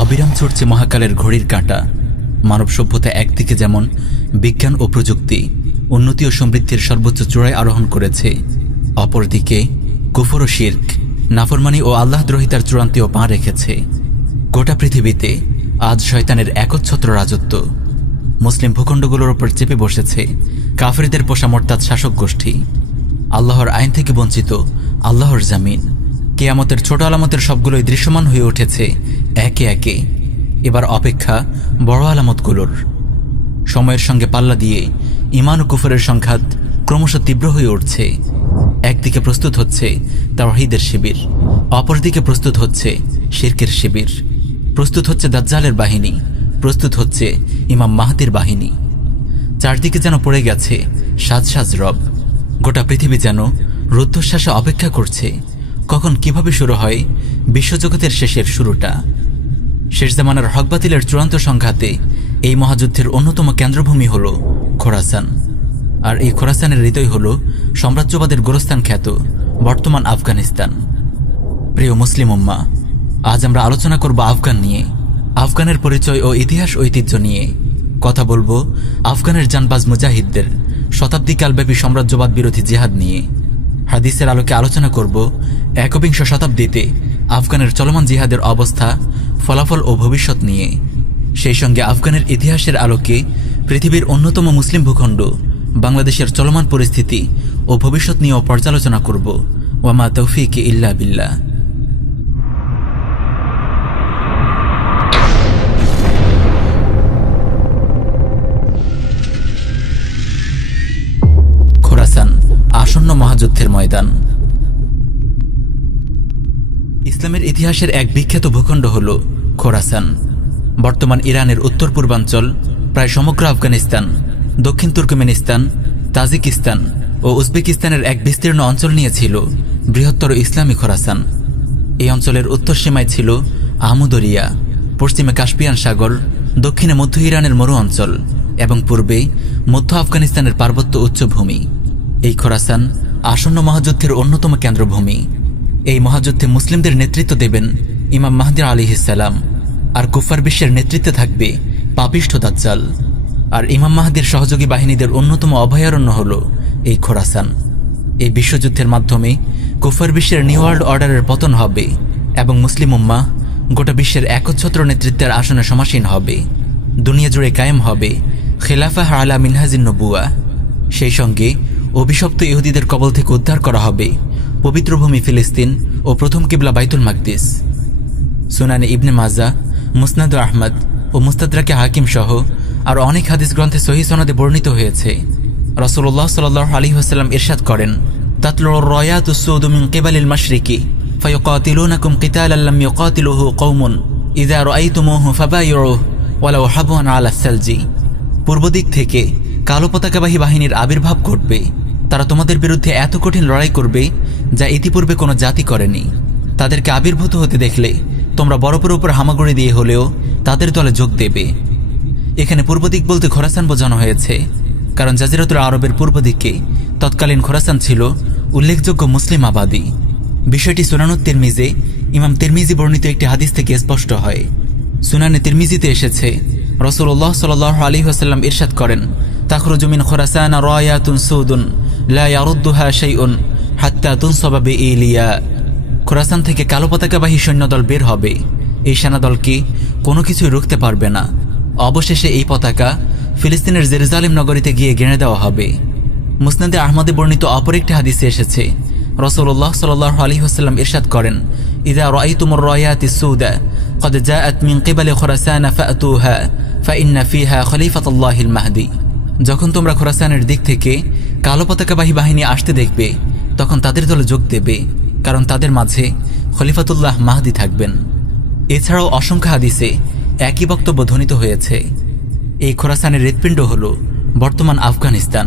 অবিরাম চড়ছে মহাকালের ঘড়ির কাঁটা। মানব সভ্যতা একদিকে যেমন বিজ্ঞান ও প্রযুক্তি, উন্নতি ও সমৃদ্ধির সর্বোচ্চ চূড়ায় আরোহণ করেছে, অপরদিকে কুফর ও শিরক, নাফরমানি ও আল্লাহদ্রোহিতার চূড়ান্তেও পা রেখেছে। গোটা পৃথিবীতে আজ শয়তানের একচ্ছত্র রাজত্ব। মুসলিম ভূখণ্ডগুলোর ওপর চেপে বসেছে কাফেরদের পোষা মোরতাদ শাসক গোষ্ঠী। আল্লাহর আইন থেকে বঞ্চিত আল্লাহর জামিন। কিয়ামতের ছোট আলামতের সবগুলোই দৃশ্যমান হয়ে উঠেছে একে একে। এবার অপেক্ষা বড় আলামতগুলোর। সময়ের সঙ্গে পাল্লা দিয়ে ঈমান ও কুফরের সংঘাত ক্রমশ তীব্র হয়ে উঠছে। একদিকে প্রস্তুত হচ্ছে তাওহীদের শিবির, অপরদিকে প্রস্তুত হচ্ছে শিরকের শিবির। প্রস্তুত হচ্ছে দাজ্জালের বাহিনী, প্রস্তুত হচ্ছে ইমাম মাহদির বাহিনী। চারদিকে যেন পড়ে গেছে সাজ সাজ রব। গোটা পৃথিবী যেন রুদ্ধশ্বাসে অপেক্ষা করছে কখন কিভাবে শুরু হয় বিশ্বজগতের শেষের শুরুটা। শেষ জামানার হক বাতিলের চূড়ান্ত সংঘাতে এই মহাযুদ্ধের অন্যতম কেন্দ্রভূমি হল খোরাসান। আর এই খোরাসানের হৃদয় হল সাম্রাজ্যবাদের গোরস্থান খ্যাত বর্তমান আফগানিস্তান। প্রিয় মুসলিম উম্মাহ, আজ আমরা আলোচনা করব আফগান নিয়ে, আফগানের পরিচয় ও ইতিহাস ঐতিহ্য নিয়ে। কথা বলবো আফগানের জানবাজ মুজাহিদদের শতাব্দীকালব্যাপী সাম্রাজ্যবাদ বিরোধী জিহাদ নিয়ে। হাদিসের আলোকে আলোচনা করব একবিংশ শতাব্দীতে আফগানের চলমান জিহাদের অবস্থা, ফলাফল ও ভবিষ্যৎ নিয়ে। সেই সঙ্গে আফগানের ইতিহাসের আলোকে পৃথিবীর অন্যতম মুসলিম ভূখণ্ড বাংলাদেশের চলমান পরিস্থিতি ও ভবিষ্যৎ নিয়েও পর্যালোচনা করব। ওয়ামা তৌফিক ইল্লা বিল্লাহ। খোরাসান আসন্ন মহাযুদ্ধের ময়দান। ইসলামের ইতিহাসের এক বিখ্যাত ভূখণ্ড হল খোরাসান। বর্তমান ইরানের উত্তর পূর্বাঞ্চল, প্রায় সমগ্র আফগানিস্তান, দক্ষিণ তুর্কমেনিস্তান, তাজিকিস্তান ও উজবেকিস্তানের এক বিস্তীর্ণ অঞ্চল নিয়েছিল বৃহত্তর ইসলামী খোরাসান। এই অঞ্চলের উত্তর সীমায় ছিল আমু দরিয়া, পশ্চিমে কাস্পিয়ান সাগর, দক্ষিণে মধ্য ইরানের মরু অঞ্চল এবং পূর্বে মধ্য আফগানিস্তানের পার্বত্য উচ্চভূমি। এই খোরাসান আসন্ন মহাযুদ্ধের অন্যতম কেন্দ্রভূমি। এই মহাযুদ্ধে মুসলিমদের নেতৃত্ব দেবেন ইমাম মাহদী আলাইহিস সালাম, আর কুফার বিশ্বের নেতৃত্বে থাকবে পাপিষ্ঠ দাজ্জাল। আর ইমাম মাহদীর সহযোগী বাহিনীদের অন্যতম অভয়ারণ্য হল এই খোরাসান। এই বিশ্বযুদ্ধের মাধ্যমে কুফার বিশ্বের নিউ ওয়ার্ল্ড অর্ডারের পতন হবে এবং মুসলিম উম্মাহ গোটা বিশ্বের একচ্ছত্র নেতৃত্বের আসনে সমাসীন হবে। দুনিয়া জুড়ে কায়েম হবে খেলাফা আলা মিনহাজিন নবুয়া। সেই সঙ্গে অভিশপ্ত ইহুদিদের কবল থেকে উদ্ধার করা হবে পবিত্র ভূমি ফিলিস্তিন ও প্রথম কিবলা বাইতুল মাকদিস। সুনানে ইবনে মাজা, মুসনাদ আহমদ ও মুস্তাদরাকে হাকিম সহ আর অনেক হাদিস গ্রন্থে সহিহ সনদে বর্ণিত হয়েছে, রাসূলুল্লাহ সাল্লাল্লাহু আলাইহি ওয়াসাল্লাম ইরশাদ করেন, তাতলুর রায়াতুস সুদু মিন কিবালিল মাশরিকি ফায়ুকাতিলুনাকুম কিতালান লাম ইউকাতিলুহু কওমুন ইযা রাআইতুমুহু ফাবায়িউহু ওয়ালাউ হাবওয়ান আলা সালজি। পূর্ব দিক থেকে কালো পতাকাবাহী বাহিনীর আবির্ভাব ঘটবে। তারা তোমাদের বিরুদ্ধে এত কঠিন লড়াই করবে যা ইতিপূর্বে কোনো জাতি করেনি। তাদেরকে আবির্ভূত হতে দেখলে তোমরা বরফের উপর হামাগুড়ি দিয়ে হলেও তাদের দলে যোগ দেবে। এখানে পূর্ব দিক বলতে খোরাসান বোঝানো হয়েছে, কারণ জাজিরাতুল আরবের পূর্ব দিকে তৎকালীন খোরাসান ছিল উল্লেখযোগ্য মুসলিম আবাদী। বিষয়টি সুনানুত তিরমিজে ইমাম তিরমিজি বর্ণিত একটি হাদিস থেকে স্পষ্ট হয়। সুনানে তিরমিজিতে এসেছে, রাসূলুল্লাহ সাল্লাল্লাহু আলাইহি ওয়াসাল্লাম ইরশাদ করেন, তাখরুজু মিন খোরাসান রায়াতুন সুদুন লা ইয়ারুদ্দুহা শাইউন হাত্তা তুনসাবা বিইলিয়া। খোরাসান থেকে কালো পতাকাবাহী সৈন্যদল বের হবে। এই সেনাদলকে কোনো কিছুই রুখতে পারবে না। অবশেষে এই পতাকা ফিলিস্তিনের জেরুজালেম নগরীতে গিয়ে গেড়ে দেওয়া হবে। মুসনাদে আহমদে বর্ণিত অপর একটি হাদিসে এসেছে, রাসূলুল্লাহ সাল্লাল্লাহু আলাইহি ওয়াসাল্লাম ইরশাদ করেন, ইযা রাআইতুমুর রায়াতিস সুদা ক্বাদ জাআত মিন কিবালি খোরাসান ফাআতুহা ফাইন্না ফিহা খলিফাতুল্লাহিল মাহদী। যখন তোমরা খোরাসানের দিক থেকে কালো পতাকাবাহী বাহিনী আসতে দেখবে তখন তাদের দলে যোগ দেবে, কারণ তাদের মাঝে খলিফাতুল্লাহ মাহদী থাকবেন। এছাড়াও অসংখ্য হাদিসে একই বক্তব্য ধ্বনিত হয়েছে। এই খোরাসানের হৃৎপিণ্ড হল বর্তমান আফগানিস্তান।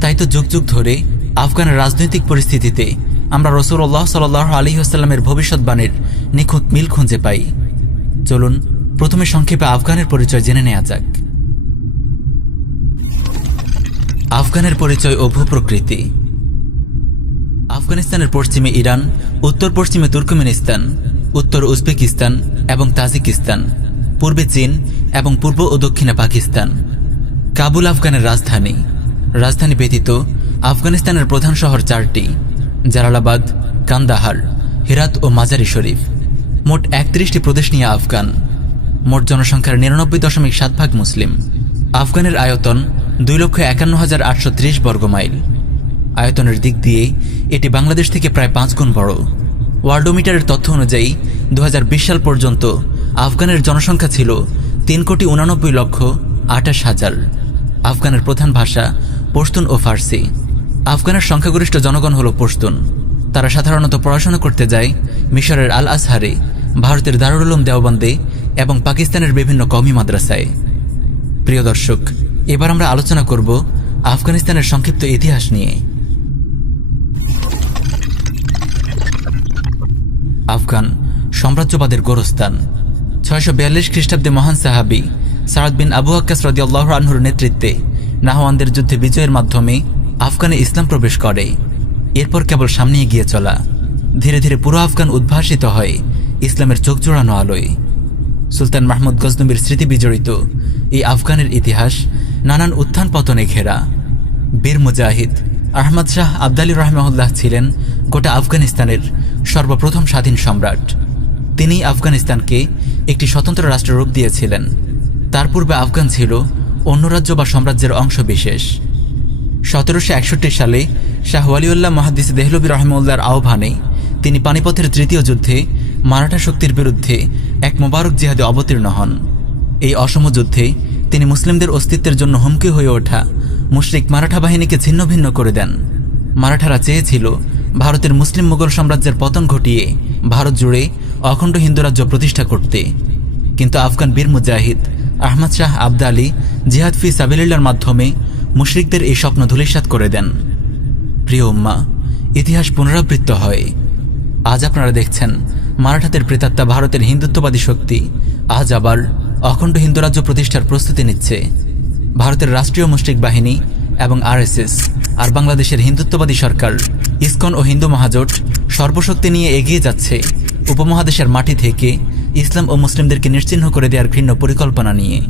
তাই তো যুগ যুগ ধরে আফগানের রাজনৈতিক পরিস্থিতিতে আমরা রাসূলুল্লাহ সাল্লাল্লাহু আলাইহি ওয়াসাল্লামের ভবিষ্যৎবাণীর নিখুঁত মিল খুঁজে পাই। চলুন প্রথমে সংক্ষেপে আফগানের পরিচয় জেনে নেওয়া যাক। আফগানের পরিচয় ও ভূপ্রকৃতি। আফগানিস্তানের পশ্চিমে ইরান, উত্তর পশ্চিমে তুর্কমেনিস্তান, উত্তর উজবেকিস্তান এবং তাজিকিস্তান, পূর্বে চীন এবং পূর্ব ও দক্ষিণে পাকিস্তান। কাবুল আফগানের রাজধানী। রাজধানী ব্যতীত আফগানিস্তানের প্রধান শহর 4টি: জালালাবাদ, কান্দাহার, হেরাত ও মাজারি শরীফ। মোট 31টি প্রদেশ নিয়ে আফগান। মোট জনসংখ্যার 99.7% মুসলিম। আফগানের আয়তন 2,51,830 বর্গমাইল। আয়তনের দিক দিয়ে এটি বাংলাদেশ থেকে প্রায় 5 গুণ বড়। ওয়ার্ল্ডোমিটারের তথ্য অনুযায়ী 2020 সাল পর্যন্ত আফগানের জনসংখ্যা ছিল 3,89,28,000। আফগানের প্রধান ভাষা পশতুন ও ফার্সি। আফগানের সংখ্যাগরিষ্ঠ জনগণ হল পশতুন। তারা সাধারণত পড়াশোনা করতে যায় মিশরের আল আসহারে, ভারতের দারুল উলুম দেওবন্দে এবং পাকিস্তানের বিভিন্ন কওমি মাদ্রাসায়। প্রিয় দর্শক, এবার আমরা আলোচনা করব আফগানিস্তানের সংক্ষিপ্ত ইতিহাস নিয়ে। আফগান সাম্রাজ্যবাদের গোরস্থান। 642 খ্রিস্টাব্দে মহান সাহাবি সাদ বিন আবু ওয়াক্কাস রাদিয়াল্লাহু আনহুর নেতৃত্বে নাহওয়ানদের যুদ্ধে বিজয়ের মাধ্যমে আফগানে ইসলাম প্রবেশ করে। এরপর কেবল সামনে এগিয়ে চলা। ধীরে ধীরে পুরো আফগান উদ্ভাসিত হয় ইসলামের চোখ জোড়ানো আলোয়। সুলতান মাহমুদ গজনবীর স্মৃতি বিজড়িত এই আফগানের ইতিহাস নানান উত্থান পতনে ঘেরা। বীর মুজাহিদ আহমদ শাহ আবদালী রাহমাহুল্লাহ ছিলেন গোটা আফগানিস্তানের সর্বপ্রথম স্বাধীন সম্রাট। তিনি আফগানিস্তানকে একটি স্বতন্ত্র রাষ্ট্রের রূপ দিয়েছিলেন। তার পূর্বে আফগান ছিল অন্য রাজ্য বা সাম্রাজ্যের অংশ বিশেষ। 1761 সালে শাহ ওয়ালিউল্লাহ মুহাদ্দিস দেহলভী রাহিমাহুল্লাহর আহ্বানে তিনি পানিপথের তৃতীয় যুদ্ধে মারাঠা শক্তির বিরুদ্ধে এক মোবারক জিহাদে অবতীর্ণ হন। এই অসম যুদ্ধে তিনি মুসলিমদের অস্তিত্বের জন্য হুমকি হয়ে ওঠা মুশরিক মারাঠা বাহিনীকে ছিন্নভিন্ন করে দেন। মারাঠারা চেয়েছিল ভারতের মুসলিম মুঘল সাম্রাজ্যের পতন ঘটিয়ে ভারত জুড়ে অখণ্ড হিন্দু রাজ্য প্রতিষ্ঠা করতে। কিন্তু আফগান বীর মুজাহিদ আহমদ শাহ আবদালী জিহাদ ফি সাবিলিল্লাহর মাধ্যমে মুশরিকদের এই স্বপ্ন ধূলিসাৎ করে দেন। প্রিয় উম্মাহ, ইতিহাস পুনরাবৃত্ত হয়। আজ আপনারা দেখছেন মারাঠাদের প্রেতাত্মা ভারতের হিন্দুত্ববাদী শক্তি আজ আবার অখণ্ড হিন্দু রাজ্য প্রতিষ্ঠার প্রস্তুতি নিচ্ছে। ভারতের রাষ্ট্রীয় মুশরিক বাহিনী এবং আরএসএস আর বাংলাদেশের হিন্দুত্ববাদী সরকার ইসকন ও হিন্দু মহাজোট সর্বশক্তি নিয়ে এগিয়ে যাচ্ছে উপমহাদেশের মাটি থেকে ইসলাম ও মুসলিমদেরকে নিশ্চিহ্ন করে দেওয়ার ঘৃণ্য পরিকল্পনা নিয়ে।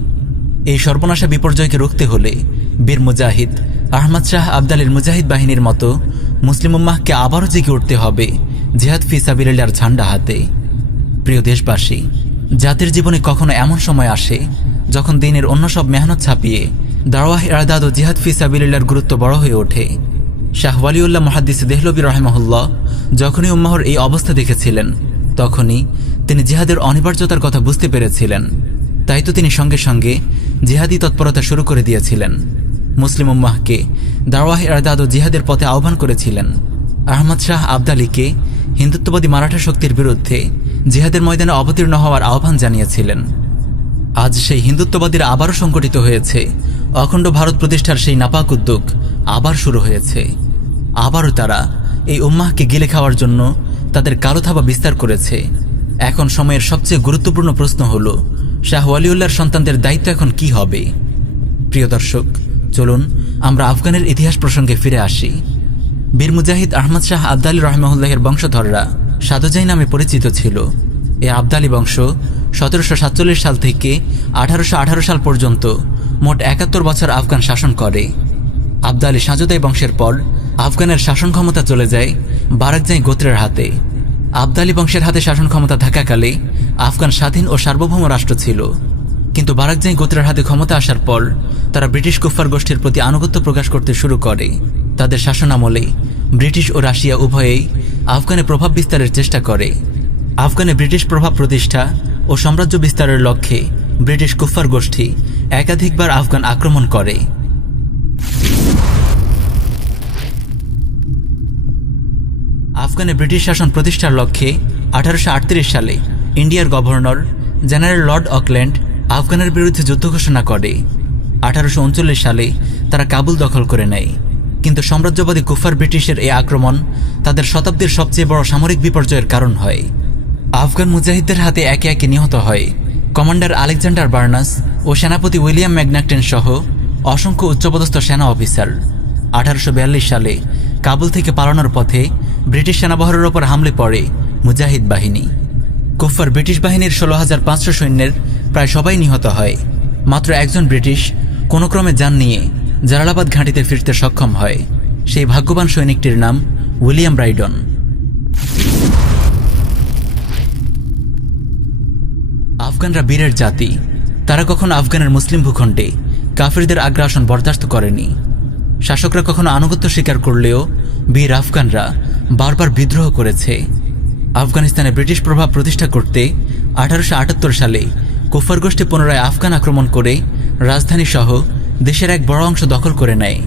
এই সর্বনাশা বিপর্যয়কে রুখতে হলে বীর মুজাহিদ আহমদ শাহ আবদালীর মুজাহিদ বাহিনীর মতো মুসলিম উম্মাহকে আবারও জেগে উঠতে হবে জিহাদ ফি সাবিলিল্লাহর ঝান্ডা হাতে। প্রিয় দেশবাসী, জাতির জীবনে কখনো এমন সময় আসে যখন দিনের অন্য সব মেহনত ছাপিয়ে দাওয়াহ ইরদাদ ও জিহাদ ফি সাবিলিল্লাহর গুরুত্ব বড় হয়ে ওঠে। শাহ ওয়ালিউল্লাহ মুহাদ্দিস দেহলভী রাহিমাহুল্লাহ যখনই উম্মাহর এই অবস্থা দেখেছিলেন তখনই তিনি জিহাদের অনিবার্যতার কথা বুঝতে পেরেছিলেন। তাই তো তিনি সঙ্গে সঙ্গে জিহাদি তৎপরতা শুরু করে দিয়েছিলেন। মুসলিম উম্মাহকে দাওয়াহ ইরদাদ ও জিহাদের পথে আহ্বান করেছিলেন। আহমদ শাহ আবদালীকে হিন্দুত্ববাদী মারাঠা শক্তির বিরুদ্ধে জিহাদের ময়দানে অবতীর্ণ হওয়ার আহ্বান জানিয়েছিলেন। আজ সেই হিন্দুত্ববাদীরা আবারও সংগঠিত হয়েছে। অখণ্ড ভারত প্রতিষ্ঠার সেই নাপাক উদ্যোগ আবার শুরু হয়েছে। আবারও তারা এই উম্মাহকে গিলে খাওয়ার জন্য তাদের কালো থাবা বিস্তার করেছে। এখন সময়ের সবচেয়ে গুরুত্বপূর্ণ প্রশ্ন হল, শাহ ওয়ালিউল্লাহর সন্তানদের দায়িত্ব এখন কি হবে? প্রিয় দর্শক, চলুন আমরা আফগানের ইতিহাস প্রসঙ্গে ফিরে আসি। বীর মুজাহিদ আহমদ শাহ আবদালী রাহিমাহুল্লাহের বংশধররা সাদোজাই নামে পরিচিত ছিল। এই আবদালী বংশ 1747 সাল থেকে 1818 সাল পর্যন্ত মোট 71 বছর আফগান শাসন করে। আবদালী সাজোদাই বংশের পর আফগানের শাসন ক্ষমতা চলে যায় বারাকজাই গোত্রের হাতে। আবদালী বংশের হাতে শাসন ক্ষমতা থাকাকালে আফগান স্বাধীন ও সার্বভৌম রাষ্ট্র ছিল। কিন্তু বারাকজাই গোত্রের হাতে ক্ষমতা আসার পর তারা ব্রিটিশ কুফফার গোষ্ঠীর প্রতি আনুগত্য প্রকাশ করতে শুরু করে। তাদের শাসনামলে ব্রিটিশ ও রাশিয়া উভয়েই আফগানে প্রভাব বিস্তারের চেষ্টা করে। আফগানে ব্রিটিশ প্রভাব প্রতিষ্ঠা ও সাম্রাজ্য বিস্তারের লক্ষ্যে ব্রিটিশ কুফফার গোষ্ঠী একাধিকবার আফগান আক্রমণ করে। আফগানে ব্রিটিশ শাসন প্রতিষ্ঠার লক্ষ্যে 1838 সালে ইন্ডিয়ার গভর্নর জেনারেল লর্ড অকল্যান্ড আফগানের বিরুদ্ধে যুদ্ধ ঘোষণা করে। 1839 সালে তারা কাবুল দখল করে নেয়। কিন্তু সাম্রাজ্যবাদী কুফার ব্রিটিশের এই আক্রমণ তাদের শতাব্দীর সবচেয়ে বড় সামরিক বিপর্যয়ের কারণ হয়। আফগান মুজাহিদদের হাতে একে একে নিহত হয় কমান্ডার আলেকজান্ডার বার্নাস ও সেনাপতি উইলিয়াম ম্যাকনাক্টেন সহ অসংখ্য উচ্চপদস্থ সেনা অফিসার। 1842 সালে কাবুল থেকে পালানোর পথে ব্রিটিশ সেনাবহরের ওপর হামলে পড়ে মুজাহিদ বাহিনী। কুফার ব্রিটিশ বাহিনীর 16,500 সৈন্যের প্রায় সবাই নিহত হয়। মাত্র একজন ব্রিটিশ কোনো ক্রমে যান নিয়ে জালালাবাদ ঘাঁটিতে ফিরতে সক্ষম হয়। সেই ভাগ্যবান সৈনিকটির নাম উইলিয়াম ব্রাইডন। আফগানরা বীরের জাতি। তারা কখনো আফগানের মুসলিম ভূখণ্ডে কাফিরদের আগ্রাসন বরদাস্ত করেনি। শাসকরা কখনো আনুগত্য স্বীকার করলেও বীর আফগানরা বারবার বিদ্রোহ করেছে। আফগানিস্তানে ব্রিটিশ প্রভাব প্রতিষ্ঠা করতে 1878 সালে কুফার গোষ্ঠী পুনরায় আফগান আক্রমণ করে রাজধানী সহ দেশের এক বড় অংশ দখল করে নেয়।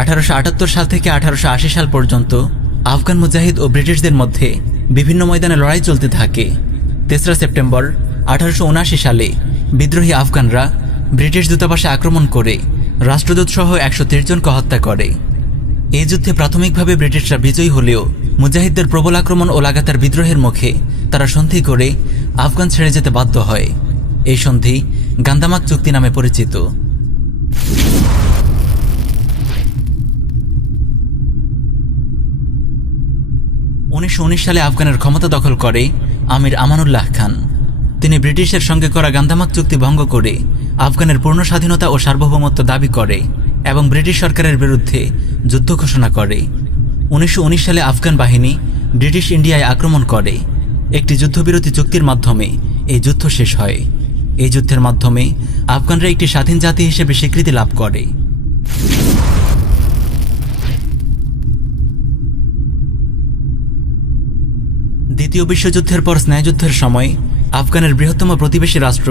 1878 সাল থেকে 1880 সাল পর্যন্ত আফগান মুজাহিদ ও ব্রিটিশদের মধ্যে বিভিন্ন ময়দানে লড়াই চলতে থাকে। 3রা সেপ্টেম্বর 1879 সালে বিদ্রোহী আফগানরা ব্রিটিশ দূতাবাসে আক্রমণ করে রাষ্ট্রদূত সহ 130 জনকে হত্যা করে। এই যুদ্ধে প্রাথমিকভাবে ব্রিটিশরা বিজয়ী হলেও মুজাহিদদের প্রবল আক্রমণ ও লাগাতার বিদ্রোহের মুখে তারা সন্ধি করে আফগান ছেড়ে যেতে বাধ্য হয়। এই সন্ধি গান্দামাক চুক্তি নামে পরিচিত। 1919 সালে আফগানের ক্ষমতা দখল করে আমির আমানুল্লাহ খান। তিনি ব্রিটিশের সঙ্গে করা গান্দামাক চুক্তি ভঙ্গ করে আফগানের পূর্ণ স্বাধীনতা ও সার্বভৌমত্ব দাবি করে এবং ব্রিটিশ সরকারের বিরুদ্ধে যুদ্ধ ঘোষণা করে। 1919 সালে আফগান বাহিনী ব্রিটিশ ইন্ডিয়ায় আক্রমণ করে। একটি যুদ্ধবিরতি চুক্তির মাধ্যমে এই যুদ্ধ শেষ হয়। এই যুদ্ধের মাধ্যমে আফগানরা একটি স্বাধীন জাতি হিসেবে স্বীকৃতি লাভ করে। ২য় বিশ্বযুদ্ধের পর স্নায়ুযুদ্ধের সময় আফগানের বৃহত্তম প্রতিবেশী রাষ্ট্র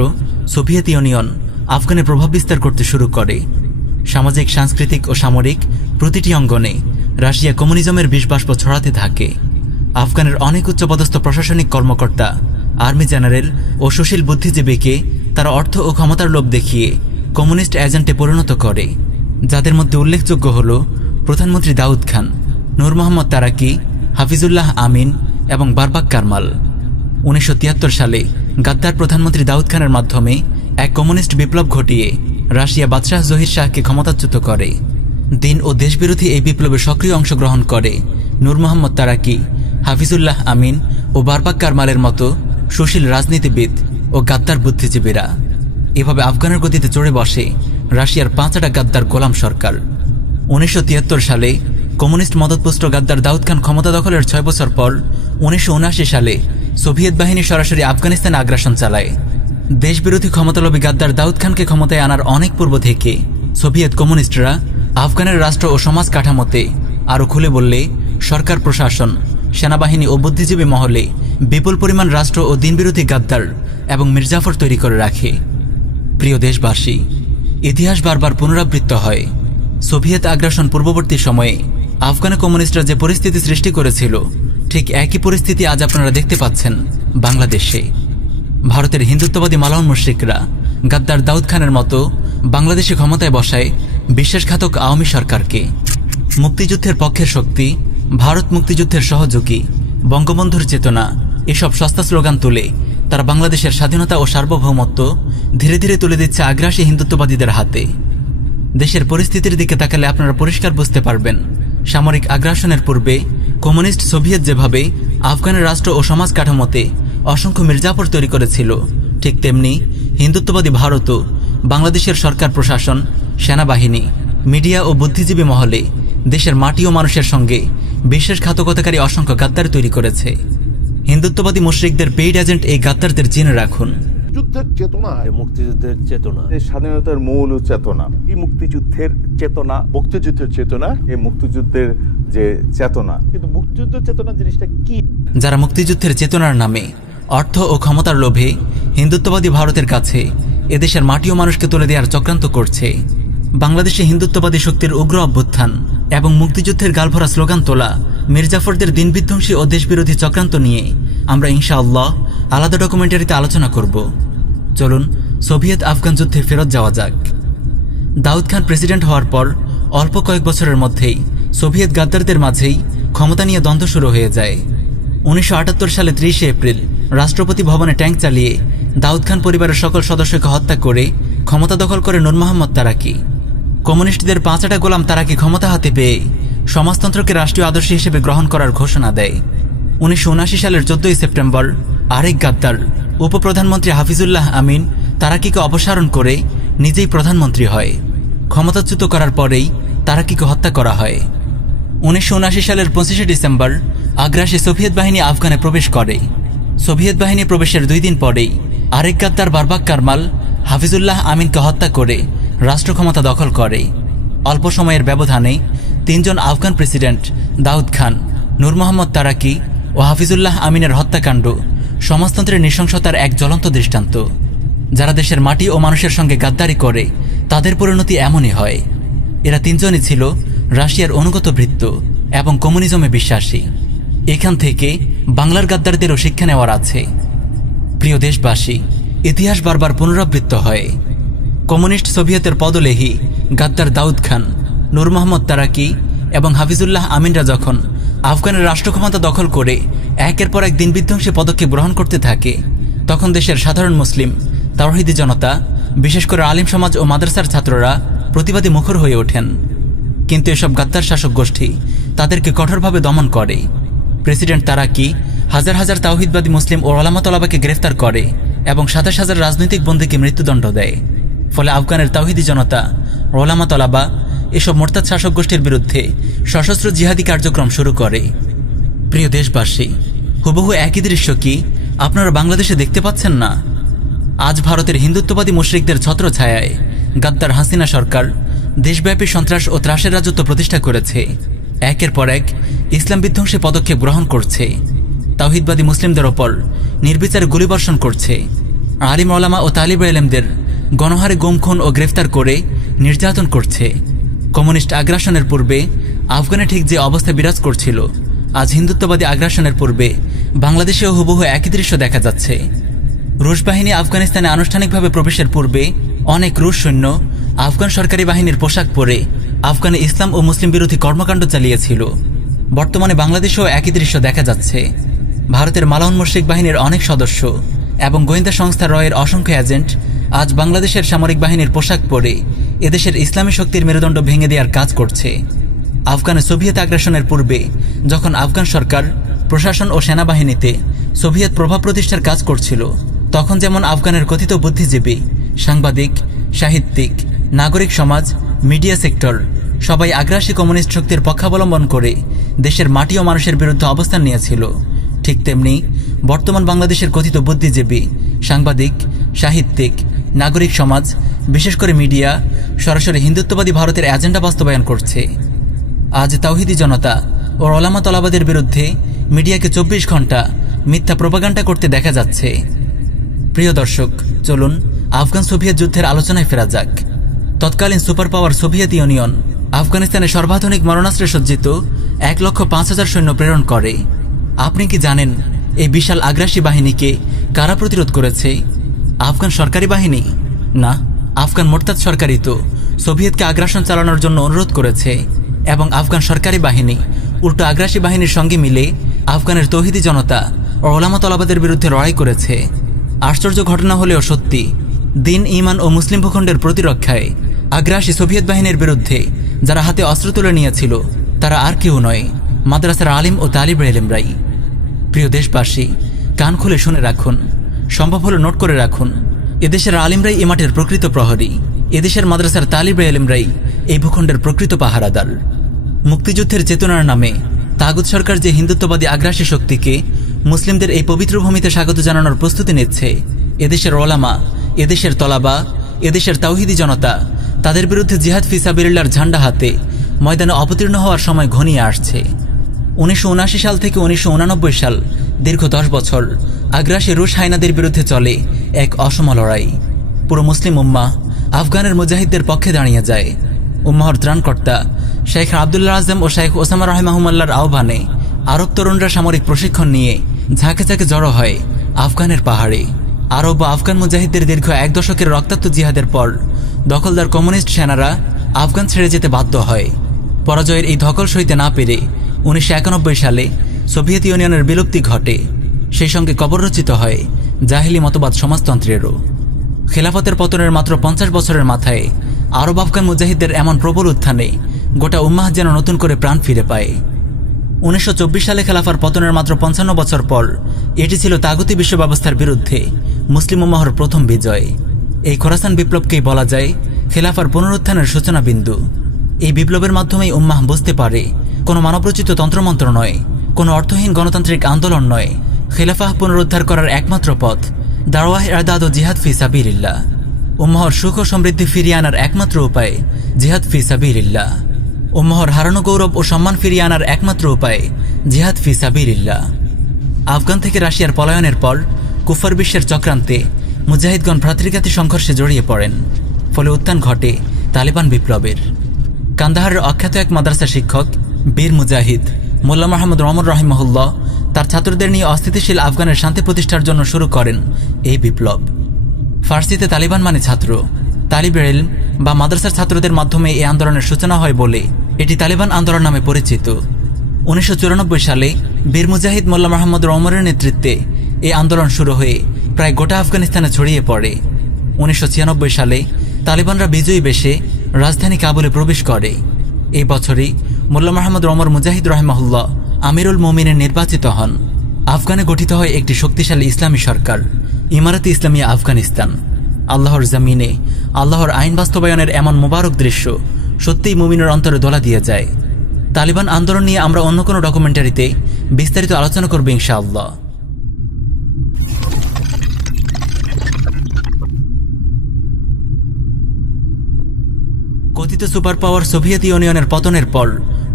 সোভিয়েত ইউনিয়ন আফগানে প্রভাব বিস্তার করতে শুরু করে। সামাজিক, সাংস্কৃতিক ও সামরিক প্রতিটি অঙ্গনে রাশিয়া কমিউনিজমের বিষবাষ্প ছড়াতে থাকে। আফগানের অনেক উচ্চপদস্থ প্রশাসনিক কর্মকর্তা, আর্মি জেনারেল ও সুশীল বুদ্ধিজীবীকে তারা অর্থ ও ক্ষমতার লোভ দেখিয়ে কমিউনিস্ট এজেন্টে পরিণত করে, যাদের মধ্যে উল্লেখযোগ্য হল প্রধানমন্ত্রী দাউদ খান, নূর মোহাম্মদ তারাকি, হাফিজুল্লাহ আমিন এবং বারবাক কারমাল। 1973 সালে গাদ্দার প্রধানমন্ত্রী দাউদ খানের মাধ্যমে এক কমিউনিস্ট বিপ্লব ঘটিয়ে রাশিয়া বাদশাহ জহির শাহকে ক্ষমতাচ্যুত করে। দিন ও দেশবিরোধী এই বিপ্লবে সক্রিয় অংশগ্রহণ করে নূর মোহাম্মদ তারাকি, হাফিজুল্লাহ আমিন ও বারবাক কারমালের মতো সুশীল রাজনীতিবিদ ও গাদ্দার বুদ্ধিজীবীরা। এভাবে আফগানের গতিতে চড়ে বসে রাশিয়ার 5টা গাদ্দার গোলাম সরকার। 1973 সালে কমিউনিস্ট মদতপুষ্ট গাদ্দার দাউদ খান ক্ষমতা দখলের 6 বছর পর 1979 সালে সোভিয়েত বাহিনী সরাসরি আফগানিস্তানে আগ্রাসন চালায়। দেশবিরোধী ক্ষমতালোভী গাদ্দার দাউদ খানকে ক্ষমতায় আনার অনেক পূর্ব থেকে সোভিয়েত কমিউনিস্টরা আফগানের রাষ্ট্র ও সমাজ কাঠামোতে আরও খুলে বললে সরকার, প্রশাসন, সেনাবাহিনী ও বুদ্ধিজীবী মহলে বিপুল পরিমাণ রাষ্ট্র ও দিনবিরোধী গাদ্দার এবং মির্জাফর তৈরি করে রাখে। প্রিয় দেশবাসী, ইতিহাস বারবার পুনরাবৃত্ত হয়। সোভিয়েত আগ্রাসন পূর্ববর্তী সময়ে আফগান কমিউনিস্টরা যে পরিস্থিতি সৃষ্টি করেছিল, ঠিক একই পরিস্থিতি আজ আপনারা দেখতে পাচ্ছেন বাংলাদেশে। ভারতের হিন্দুত্ববাদী মালাউন মুশরিকরা গাদ্দার দাউদ খানের মতো বাংলাদেশে ক্ষমতায় বসায় বিশ্বাসঘাতক আওয়ামী সরকারকে। মুক্তিযুদ্ধের পক্ষের শক্তি, ভারত মুক্তিযুদ্ধের সহযোগী, বঙ্গবন্ধুর চেতনা, এসব সস্তা স্লোগান তুলে তারা বাংলাদেশের স্বাধীনতা ও সার্বভৌমত্ব ধীরে ধীরে তুলে দিচ্ছে আগ্রাসী হিন্দুত্ববাদীদের হাতে। দেশের পরিস্থিতির দিকে তাকালে আপনারা পরিষ্কার বুঝতে পারবেন, সামরিক আগ্রাসনের পূর্বে কমিউনিস্ট সোভিয়েত যেভাবে আফগানের রাষ্ট্র ও সমাজ কাঠামোতে অসংখ্য মির্জাফর তৈরি করেছিল, ঠিক তেমনি হিন্দুত্ববাদী ভারতও বাংলাদেশের সরকার, প্রশাসন, সেনাবাহিনী, মিডিয়া ও বুদ্ধিজীবী মহলে দেশের মাটি ও মানুষের সঙ্গে বিশ্বাসঘাতকতাকারী অসংখ্য গাদ্দার তৈরি করেছে। হিন্দুত্ববাদী মুশরিকদের পেইড এজেন্ট এই গাদ্দারদের জেনে রাখুন। যুদ্ধের চেতনা, মুক্তিযুদ্ধের চেতনা, স্বাধীনতার মূল চেতনা, এই মুক্তিযুদ্ধের চেতনা, মুক্তিযুদ্ধের চেতনা, এই মুক্তিযুদ্ধের যে চেতনা, কিন্তু মুক্তিযুদ্ধের চেতনা জিনিসটা কি? যারা মুক্তিযুদ্ধের চেতনার নামে অর্থ ও ক্ষমতার লোভে হিন্দুত্ববাদী ভারতের কাছে এদেশের মাটি ও মানুষকে তুলে দেওয়ার চক্রান্ত করছে, বাংলাদেশে হিন্দুত্ববাদী শক্তির উগ্র অভ্যুত্থান এবং মুক্তিযুদ্ধের গালভরা স্লোগান তোলা মির্জাফরদের দিনবিধ্বংসী ও দেশবিরোধী চক্রান্ত নিয়ে আমরা ইনশাআল্লাহ আলাদা ডকুমেন্টারিতে আলোচনা করব। চলুন সোভিয়েত আফগান যুদ্ধে ফেরত যাওয়া যাক। দাউদ খান প্রেসিডেন্ট হওয়ার পর অল্প কয়েক বছরের মধ্যেই সোভিয়েত গাদ্দারদের মাঝেই ক্ষমতা নিয়ে দ্বন্দ্ব শুরু হয়ে যায়। 1978 সালে 30 এপ্রিল রাষ্ট্রপতি ভবনে ট্যাঙ্ক চালিয়ে দাউদ খান পরিবারের সকল সদস্যকে হত্যা করে ক্ষমতা দখল করে নূর মোহাম্মদ তারাকি। কমিউনিস্টদের 5টা গোলাম তারাকি ক্ষমতা হাতে পেয়ে সমাজতন্ত্রকে রাষ্ট্রীয় আদর্শ হিসেবে গ্রহণ করার ঘোষণা দেয়। 1979 সালের 14 সেপ্টেম্বর আরেক গাদ্দার উপপ্রধানমন্ত্রী হাফিজুল্লাহ আমিন তারাকিকে অপসারণ করে নিজেই প্রধানমন্ত্রী হয়। ক্ষমতাচ্যুত করার পরেই তারাকিকে হত্যা করা হয়। 1979 সালের 25শে ডিসেম্বর আগ্রাসী সোভিয়েত বাহিনী আফগানে প্রবেশ করে। সোভিয়েত বাহিনী প্রবেশের 2 দিন পরেই আরেক গাদ্দার বারবাক কারমাল হাফিজুল্লাহ আমিনকে হত্যা করে রাষ্ট্র ক্ষমতা দখল করে। অল্প সময়ের ব্যবধানে 3 জন আফগান প্রেসিডেন্ট দাউদ খান, নূর মোহাম্মদ তারাকি ও হাফিজুল্লাহ আমিনের হত্যাকাণ্ড সমাজতন্ত্রের নৃশংসতার এক জ্বলন্ত দৃষ্টান্ত। যারা দেশের মাটি ও মানুষের সঙ্গে গাদ্দারি করে তাদের পরিণতি এমনই হয়। এরা 3 জনই ছিল রাশিয়ার অনুগত ভৃত্য এবং কমিউনিজমে বিশ্বাসী। এখান থেকে বাংলার গাদ্দারদেরও শিক্ষা নেওয়ার আছে। প্রিয় দেশবাসী, ইতিহাস বারবার পুনরাবৃত্ত হয়। কমিউনিস্ট সোভিয়েতের পদলেহী গাদ্দার দাউদ খান, নূর মোহাম্মদ তারাকি এবং হাফিজুল্লাহ আমিনরা যখন আফগানের রাষ্ট্র ক্ষমতা দখল করে একের পর এক দিনবিধ্বংসী পদক্ষেপ গ্রহণ করতে থাকে, তখন দেশের সাধারণ মুসলিম তাওহীদি জনতা, বিশেষ করে আলিম সমাজ ও মাদ্রাসার ছাত্ররা প্রতিবাদী মুখর হয়ে ওঠেন। কিন্তু এসব গাদ্দার শাসক গোষ্ঠী তাদেরকে কঠোরভাবে দমন করে। প্রেসিডেন্ট তারাকি হাজার হাজার তাওহীদবাদী মুসলিম ও ওলামা তলাবাকে গ্রেফতার করে এবং 27,000 রাজনৈতিক বন্দীকে মৃত্যুদণ্ড দেয়। ফলে আফগানের তাওহীদি জনতা, ওলামা তলাবা এসব মোরতাদ শাসক গোষ্ঠীর বিরুদ্ধে সশস্ত্র জিহাদি কার্যক্রম শুরু করে। প্রিয় দেশবাসী, হুবহু একই দৃশ্য কি আপনারা বাংলাদেশে দেখতে পাচ্ছেন না? আজ ভারতের হিন্দুত্ববাদী মুশরিকদের ছত্রছায়ায় গাদ্দার হাসিনা সরকার দেশব্যাপী সন্ত্রাস ও ত্রাসের রাজত্ব প্রতিষ্ঠা করেছে। একের পর এক ইসলাম বিধ্বংসী পদক্ষেপ গ্রহণ করছে। তাওহীদবাদী মুসলিমদের ওপর নির্বিচারে গুলিবর্ষণ করছে। আলিম ওলামা ও তালিব ইলমদের গণহারে গুম, খুন ও গ্রেফতার করে নির্যাতন করছে। কমিউনিস্ট আগ্রাসনের পূর্বে আফগানে ঠিক যে অবস্থা বিরাজ করছিল, আজ হিন্দুত্ববাদী আগ্রাসনের পূর্বে বাংলাদেশেও হুবহু একই দৃশ্য দেখা যাচ্ছে। রুশ বাহিনী আফগানিস্তানে আনুষ্ঠানিকভাবে প্রবেশের পূর্বে অনেক রুশ সৈন্য আফগান সরকারি বাহিনীর পোশাক পরে আফগানে ইসলাম ও মুসলিম বিরোধী কর্মকাণ্ড চালিয়েছিল। বর্তমানে বাংলাদেশেও একই দৃশ্য দেখা যাচ্ছে। ভারতের মালাউন মুশরিক বাহিনীর অনেক সদস্য এবং গোয়েন্দা সংস্থা রয়ের অসংখ্য এজেন্ট আজ বাংলাদেশের সামরিক বাহিনীর পোশাক পরে এদেশের ইসলামী শক্তির মেরুদণ্ড ভেঙে দেওয়ার কাজ করছে। আফগানে সোভিয়েত আগ্রাসনের পূর্বে যখন আফগান সরকার, প্রশাসন ও সেনাবাহিনীতে সোভিয়েত প্রভাব প্রতিষ্ঠার কাজ করছিল, তখন যেমন আফগানের কথিত বুদ্ধিজীবী, সাংবাদিক, সাহিত্যিক, নাগরিক সমাজ, মিডিয়া সেক্টর সবাই আগ্রাসী কমিউনিস্ট শক্তির পক্ষাবলম্বন করে দেশের মাটি ও মানুষের বিরুদ্ধে অবস্থান নিয়েছিল, ঠিক তেমনি বর্তমান বাংলাদেশের কথিত বুদ্ধিজীবী, সাংবাদিক, সাহিত্যিক, নাগরিক সমাজ, বিশেষ করে মিডিয়া সরাসরি হিন্দুত্ববাদী ভারতের এজেন্ডা বাস্তবায়ন করছে। আজ তাওহীদি জনতা ও ওলামা তলাবাদের বিরুদ্ধে মিডিয়াকে 24 ঘন্টা মিথ্যা প্রোপাগান্ডা করতে দেখা যাচ্ছে। প্রিয় দর্শক, চলুন আফগান সোভিয়েত যুদ্ধের আলোচনায় ফেরা যাক। তৎকালীন সুপার পাওয়ার সোভিয়েত ইউনিয়ন আফগানিস্তানে সর্বাধুনিক মারণাস্ত্রে সজ্জিত 1,05,000 সৈন্য প্রেরণ করে। আপনি কি জানেন এই বিশাল আগ্রাসী বাহিনীকে কারা প্রতিরোধ করেছে? আফগান সরকারি বাহিনী না, আফগান মোরতাদ সরকারই তো সোভিয়েতকে আগ্রাসন চালানোর জন্য অনুরোধ করেছে এবং আফগান সরকারি বাহিনী উল্টো আগ্রাসী বাহিনীর সঙ্গে মিলে আফগানের তৌহিদি জনতা ও ওলামা তলাবাদের বিরুদ্ধে লড়াই করেছে। আশ্চর্য ঘটনা হলেও সত্যি, দিন, ঈমান ও মুসলিম ভূখণ্ডের প্রতিরক্ষায় আগ্রাসী সোভিয়েত বাহিনীর বিরুদ্ধে যারা হাতে অস্ত্র তুলে নিয়েছিল তারা আর কেউ নয়, মাদ্রাসার আলিম ও তালিব ইলমরাই। প্রিয় দেশবাসী, কান খুলে শুনে রাখুন, সম্ভব হলে নোট করে রাখুন। এদেশের আলিমরাই এ মাঠের প্রকৃত প্রহরী, এদেশের মাদ্রাসার তালিব ইলমরাই এই ভূখণ্ডের প্রকৃত পাহারাদার। মুক্তিযুদ্ধের চেতনার নামে তাগুত সরকার যে হিন্দুত্ববাদী আগ্রাসী শক্তিকে মুসলিমদের এই পবিত্র ভূমিতে স্বাগত জানানোর প্রস্তুতি নিচ্ছে, এদেশের ওলামা, এদেশের তলাবা, এদেশের তাওহীদি জনতা তাদের বিরুদ্ধে জিহাদ ফি সাবিলিল্লাহর ঝান্ডা হাতে ময়দানে অবতীর্ণ হওয়ার সময় ঘনিয়ে আসছে। 1979 সাল থেকে 1989 সাল দীর্ঘ 10 বছর আগ্রাসী রুশ হায়নাদের বিরুদ্ধে চলে এক অসম লড়াই। পুরো মুসলিম উম্মাহ আফগানের মুজাহিদদের পক্ষে দাঁড়িয়ে যায়। উম্মাহর ত্রাণকর্তা শেখ আবদুল্লাহ আজম ও শেখ ওসামা রাহিমাহুল্লাহর আহ্বানে আরব তরুণরা সামরিক প্রশিক্ষণ নিয়ে ঝাঁকে ঝাঁকে জড়ো হয় আফগানের পাহাড়ে। আরব ও আফগান মুজাহিদদের দীর্ঘ 1 দশকের রক্তাক্ত জিহাদের পর দখলদার কমিউনিস্ট সেনারা আফগান ছেড়ে যেতে বাধ্য হয়। পরাজয়ের এই ধকল সইতে না পেরে 1991 সালে সোভিয়েত ইউনিয়নের বিলুপ্তি ঘটে। সেই সঙ্গে কবররচিত হয় জাহিলি মতবাদ সমাজতন্ত্রেরও। খেলাফতের পতনের মাত্র 50 বছরের মাথায় আরব আফগান মুজাহিদদের এমন প্রবল উত্থানে গোটা উম্মাহ যেন নতুন করে প্রাণ ফিরে পায়। 1924 সালে খেলাফার পতনের মাত্র 55 বছর পর এটি ছিল তাগুতি বিশ্ব ব্যবস্থার বিরুদ্ধে মুসলিম উম্মাহর প্রথম বিজয়। এই খোরাসান বিপ্লবকেই বলা যায় খেলাফার পুনরুত্থানের সূচনা বিন্দু। এই বিপ্লবের মাধ্যমেই উম্মাহ বুঝতে পারে কোনো মানবরচিত তন্ত্রমন্ত্র নয়, কোনো অর্থহীন গণতান্ত্রিক আন্দোলন নয়, খেলাফাহ পুনরুদ্ধার করার একমাত্র পথ দাওয়াহ ইরদাদ ও জিহাদ ফি সাবিলিল্লাহ। উম্মাহর সুখ ও সমৃদ্ধি ফিরিয়ে আনার একমাত্র উপায় জিহাদ ফি সাবিলিল্লাহ। উম্মাহর হারানো গৌরব ও সম্মান ফিরিয়ে আনার একমাত্র উপায় জিহাদ ফি সাবিলিল্লাহ। আফগান থেকে রাশিয়ার পলায়নের পর কুফার বিশ্বের চক্রান্তে মুজাহিদগণ ভ্রাতৃঘাতী সংঘর্ষে জড়িয়ে পড়েন। ফলে উত্থান ঘটে তালেবান বিপ্লবের। কান্দাহারের অখ্যাত এক মাদ্রাসা শিক্ষক বীর মুজাহিদ মোল্লা মোহাম্মদ রহমান রহিমাহুল্লাহ তার ছাত্রদের নিয়ে অস্থিতিশীল আফগানের শান্তি প্রতিষ্ঠার জন্য শুরু করেন এই বিপ্লব। ফার্সিতে তালিবান মানে ছাত্র, তালিবে ইলম বা মাদ্রাসার ছাত্রদের মাধ্যমে এই আন্দোলনের সূচনা হয় বলে এটি তালিবান আন্দোলন নামে পরিচিত। 1994 সালে বীর মুজাহিদ মোল্লা মোহাম্মদ রহমানের নেতৃত্বে এই আন্দোলন শুরু হয়ে প্রায় গোটা আফগানিস্তানে ছড়িয়ে পড়ে। 1996 সালে তালিবানরা বিজয়ী বেশে রাজধানী কাবুলে প্রবেশ করে। এই বছরই মোল্লা মোহাম্মদ রহমান মুজাহিদ রহিমাহুল্লাহ আমিরুল মোমিনের নির্বাচিত হন। আফগানে গঠিত হয় একটি শক্তিশালী ইসলামী সরকার, ইমারাতে ইসলামিয়া আফগানিস্তান। আল্লাহর জমিনে আল্লাহর আইন বাস্তবায়নের এমন মোবারক দৃশ্য সত্যিই মুমিনের অন্তরে দোলা দিয়ে যায়। তালিবান আন্দোলন নিয়ে আমরা অন্য কোনো ডকুমেন্টারিতে বিস্তারিত আলোচনা করব ইনশাআল্লাহ। কথিত সুপার পাওয়ার সোভিয়েত ইউনিয়নের পতনের পর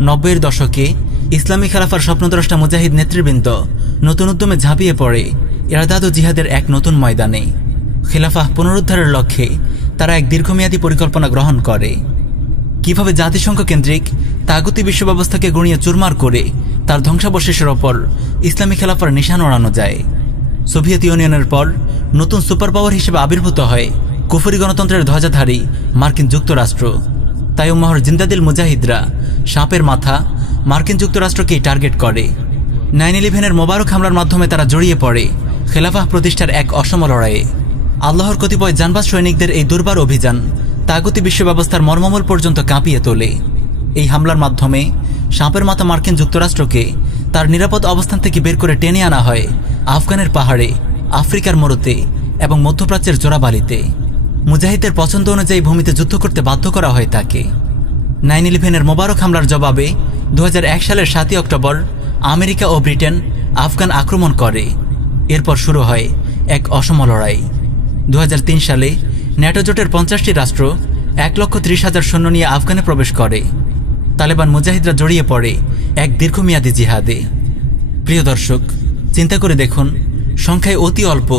90-এর দশকে ইসলামী খেলাফার স্বপ্নদ্রষ্টা মুজাহিদ নেতৃবৃন্দ নতুন উদ্যমে ঝাঁপিয়ে পড়ে ইরদাদ ও জিহাদের এক নতুন ময়দানে। খেলাফাহ পুনরুদ্ধারের লক্ষ্যে তারা এক দীর্ঘমেয়াদী পরিকল্পনা গ্রহণ করে। কিভাবে জাতিসংঘ কেন্দ্রিক তাগুতি বিশ্ব ব্যবস্থাকে গুঁড়িয়ে চুরমার করে তার ধ্বংসাবশেষের ওপর ইসলামী খেলাফার নিশান ওড়ানো যায়। সোভিয়েত ইউনিয়নের পর নতুন সুপার পাওয়ার হিসেবে আবির্ভূত হয় কুফরি গণতন্ত্রের ধ্বজাধারী মার্কিন যুক্তরাষ্ট্র। তাই উম্মাহর জিন্দাদিল মুজাহিদরা সাপের মাথা মার্কিন যুক্তরাষ্ট্রকেই টার্গেট করে। 9/11-এর মোবারক হামলার মাধ্যমে তারা জড়িয়ে পড়ে খেলাফাহ প্রতিষ্ঠার এক অসম লড়াইয়ে। আল্লাহর কতিপয় জানবাজ সৈনিকদের এই দুর্বার অভিযান তাগুতি বিশ্ব ব্যবস্থার মর্মমূল পর্যন্ত কাঁপিয়ে তোলে। এই হামলার মাধ্যমে সাপের মাথা মার্কিন যুক্তরাষ্ট্রকে তার নিরাপদ অবস্থান থেকে বের করে টেনে আনা হয় আফগানের পাহাড়ে, আফ্রিকার মরুতে এবং মধ্যপ্রাচ্যের জোড়াবালিতে। মুজাহিদের পছন্দ অনুযায়ী ভূমিতে যুদ্ধ করতে বাধ্য করা হয় তাকে। 9/11-এর মোবারক হামলার জবাবে 2001 সালের 7 অক্টোবর আমেরিকা ও ব্রিটেন আফগান আক্রমণ করে। এরপর শুরু হয় এক অসম লড়াই। 2003 সালে ন্যাটো জোটের 50টি রাষ্ট্র 1,30,000 সৈন্য নিয়ে আফগানে প্রবেশ করে। তালেবান মুজাহিদরা জড়িয়ে পড়ে এক দীর্ঘমেয়াদী জিহাদে। প্রিয় দর্শক, চিন্তা করে দেখুন, সংখ্যায় অতি অল্প,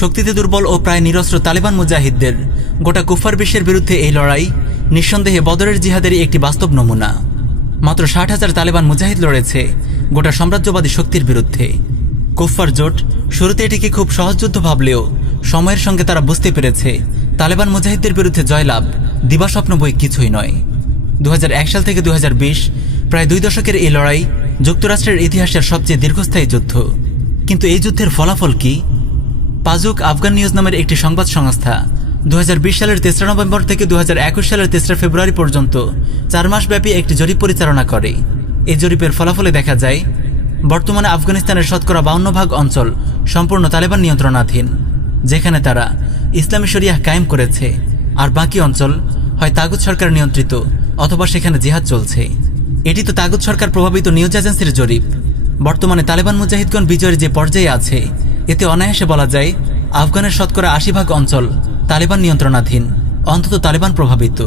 শক্তিতে দুর্বল ও প্রায় নিরস্ত্র তালেবান মুজাহিদদের গোটা কুফার বিশ্বের বিরুদ্ধে এই লড়াই নিঃসন্দেহে বদরের জিহাদেরই একটি বাস্তব নমুনা। মাত্র 60,000 তালেবান মুজাহিদ লড়েছে গোটা সাম্রাজ্যবাদী শক্তির বিরুদ্ধে। কুফার জোট শুরুতে এটিকে খুব সহজ যুদ্ধ ভাবলেও সময়ের সঙ্গে তারা বুঝতে পেরেছে তালেবান মুজাহিদদের বিরুদ্ধে জয়লাভ দিবাস্বপ্ন বই কিছুই নয়। 2001 সাল থেকে 2020 প্রায় 2 দশকের এই লড়াই যুক্তরাষ্ট্রের ইতিহাসের সবচেয়ে দীর্ঘস্থায়ী যুদ্ধ। কিন্তু এই যুদ্ধের ফলাফল কি? পাজুক আফগান নিউজ নামের একটি সংবাদ সংস্থা 2020 সালের 3 নভেম্বর থেকে 2021 সালের 3 ফেব্রুয়ারি পর্যন্ত 4 মাস ব্যাপী একটি জরিপ পরিচালনা করে। এই জরিপের ফলাফলে দেখা যায় বর্তমানে আফগানিস্তানের শতকরা 52% অঞ্চল সম্পূর্ণ তালেবান নিয়ন্ত্রণাধীন, যেখানে তারা ইসলামী শরিয়াহ কায়েম করেছে, আর বাকি অঞ্চল হয় তাগুত সরকার নিয়ন্ত্রিত অথবা সেখানে জিহাদ চলছে। এটি তো তাগুত সরকার প্রভাবিত নিউজ এজেন্সির জরিপ। বর্তমানে তালেবান মুজাহিদগণ বিজয়ের যে পর্যায়ে আছে, এতে অনায়াসে বলা যায় আফগানের শতকরা 80% অঞ্চল তালেবান নিয়ন্ত্রণাধীন, অন্তত তালেবান প্রভাবিত।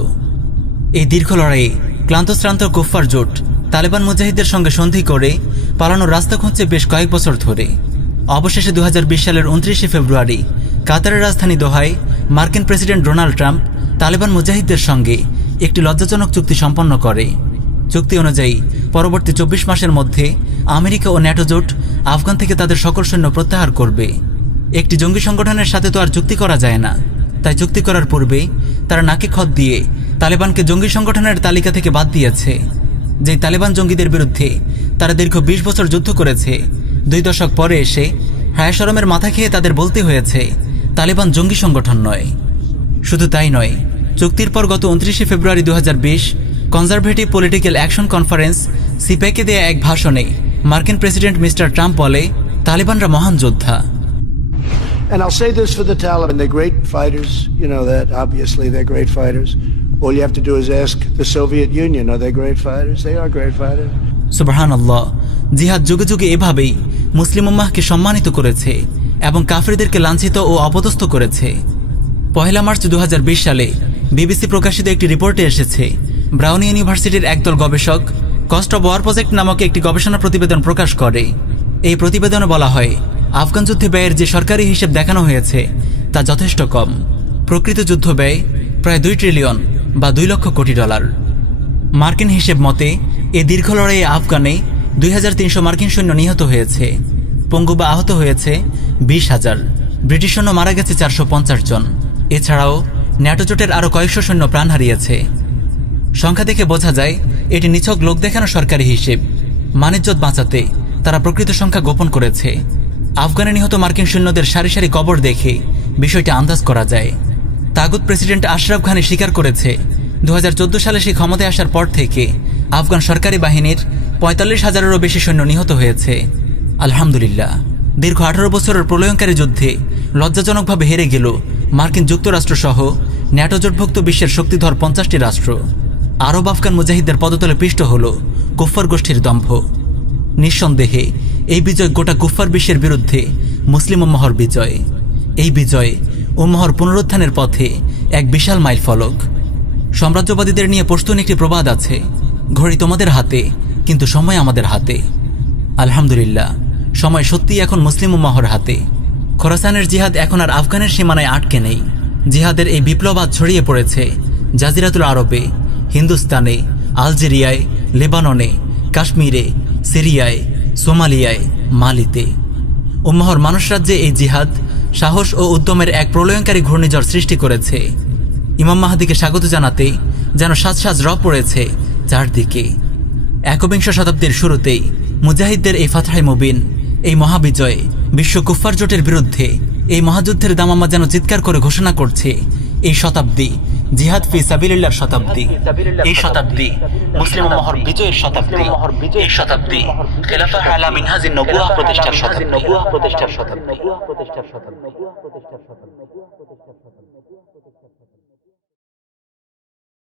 এই দীর্ঘ লড়াইয়ে ক্লান্তশ্রান্ত কুফফার জোট তালেবান মুজাহিদদের সঙ্গে সন্ধি করে পালানোর রাস্তা খুঁজছে বেশ কয়েক বছর ধরে। অবশেষে 2020 সালের 29 ফেব্রুয়ারি কাতারের রাজধানী দোহায় মার্কিন প্রেসিডেন্ট ডোনাল্ড ট্রাম্প তালেবান মুজাহিদদের সঙ্গে একটি লজ্জাজনক চুক্তি সম্পন্ন করে। চুক্তি অনুযায়ী পরবর্তী 24 মাসের মধ্যে আমেরিকা ও ন্যাটো জোট আফগান থেকে তাদের সকল সৈন্য প্রত্যাহার করবে। একটি জঙ্গি সংগঠনের সাথে তো আর চুক্তি করা যায় না, তাই চুক্তি করার পূর্বে তারা নাকে খত দিয়ে তালেবানকে জঙ্গি সংগঠনের তালিকা থেকে বাদ দিয়েছে। যেই তালেবান জঙ্গিদের বিরুদ্ধে তারা দীর্ঘ 20 বছর যুদ্ধ করেছে, 2 দশক পরে এসে হায়া শরমের মাথা খেয়ে তাদের বলতে হয়েছে তালেবান জঙ্গি সংগঠন নয়। শুধু তাই নয়, চুক্তির পর গত 29 ফেব্রুয়ারি 2020 কনজারভেটিভ পলিটিক্যাল অ্যাকশন কনফারেন্স সিপ্যাকে দেয়া এক ভাষণে মার্কিন প্রেসিডেন্ট মিস্টার ট্রাম্প বলে, তালিবানরা মহান যোদ্ধা। And I'll say this for the Taliban, they're great fighters, you know that, obviously they're great fighters. All you have to do is ask the Soviet Union, are they great fighters? They are great fighters. সুবহানাল্লাহ। জিহাদ যুগে যুগে এভাবেই মুসলিম উম্মাহকে সম্মানিত করেছে এবং কাফিরদেরকে লাঞ্ছিত ও অপদস্থ করেছে। 1 মার্চ 2020 সালে বিবিসি প্রকাশিত একটি রিপোর্টে এসেছে, ব্রাউন ইউনিভার্সিটির একদল গবেষক কস্ট অব ওয়ার প্রজেক্ট নামক একটি গবেষণা প্রতিবেদন প্রকাশ করে। এই প্রতিবেদনে বলা হয়, আফগান যুদ্ধে ব্যয়ের যে সরকারি হিসেব দেখানো হয়েছে তা যথেষ্ট কম। প্রকৃত যুদ্ধ ব্যয় প্রায় 2 ট্রিলিয়ন বা 2 লক্ষ কোটি ডলার। মার্কিন হিসেব মতে এই দীর্ঘ লড়াইয়ে আফগানে 2300 মার্কিন সৈন্য নিহত হয়েছে, পঙ্গু বা আহত হয়েছে 20,000, ব্রিটিশ সৈন্য মারা গেছে 450 জন। এছাড়াও ন্যাটো জোটের আরও কয়েকশো সৈন্য প্রাণ হারিয়েছে। সংখ্যা দেখে বোঝা যায় এটি নিছক লোক দেখানো সরকারি হিসেব। মানিজ্যত বাঁচাতে তারা প্রকৃত সংখ্যা গোপন করেছে। আফগানে নিহত মার্কিন সৈন্যদের সারি সারি কবর দেখে বিষয়টি আন্দাজ করা যায়। তাগুত প্রেসিডেন্ট আশরাফ ঘানি স্বীকার করেছে, 2014 সালে সে ক্ষমতায় আসার পর থেকে আফগান সরকারি বাহিনীর 45,000-এরও বেশি সৈন্য নিহত হয়েছে। আলহামদুলিল্লাহ, দীর্ঘ 18 বছরের প্রলয়ঙ্কারী যুদ্ধে লজ্জাজনকভাবে হেরে গেল মার্কিন যুক্তরাষ্ট্র সহ ন্যাটো জোটভুক্ত বিশ্বের শক্তিধর 50টি রাষ্ট্র। আরব আফগান মুজাহিদদের পদতলে পিষ্ট হল কুফফার গোষ্ঠীর দম্ভ। নিঃসন্দেহে এই বিজয় গোটা কুফফার বিশ্বের বিরুদ্ধে মুসলিম উম্মাহর বিজয়। এই বিজয় উম্মাহর পুনরুত্থানের পথে এক বিশাল মাইল ফলক। সাম্রাজ্যবাদীদের নিয়ে পশতুন একটি প্রবাদ আছে, ঘড়ি তোমাদের হাতে কিন্তু সময় আমাদের হাতে। আলহামদুলিল্লাহ, সময় সত্যিই এখন মুসলিম উম্মাহর হাতে। খোরাসানের জিহাদ এখন আর আফগানের সীমানায় আটকে নেই। জিহাদের এই বিপ্লব আজ ছড়িয়ে পড়েছে জাজিরাতুল আরবে, হিন্দুস্তানে, আলজেরিয়ায়, লেবাননে, কাশ্মীরে, সিরিয়ায়, সোমালিয়ায়, মালিতে। উম্মাহর মানুষ রাজ্যে এই জিহাদ সাহস ও উদ্যমের এক প্রলয়ঙ্কারী ঘূর্ণিঝড় সৃষ্টি করেছে। ইমাম মাহাদিকে স্বাগত জানাতে যেন সাজ সাজ রব পড়েছে চারদিকে। 21 শতাব্দীর শুরুতেই মুজাহিদদের এই ফাতহে মুবিন, এই মহাবিজয় বিশ্ব কুফফার জোটের বিরুদ্ধে এই মহাযুদ্ধের দামামা যেন চিৎকার করে ঘোষণা করছে, এই শতাব্দী জিহাদ ফি সাবিলিল্লাহর শতাব্দী, এই শতাব্দী মুসলিম উম্মাহর বিজয়ের শতাব্দী, এই শতাব্দী খেলাফা আলা মিনহাজিন নবুওয়াহ প্রতিষ্ঠার শতাব্দী।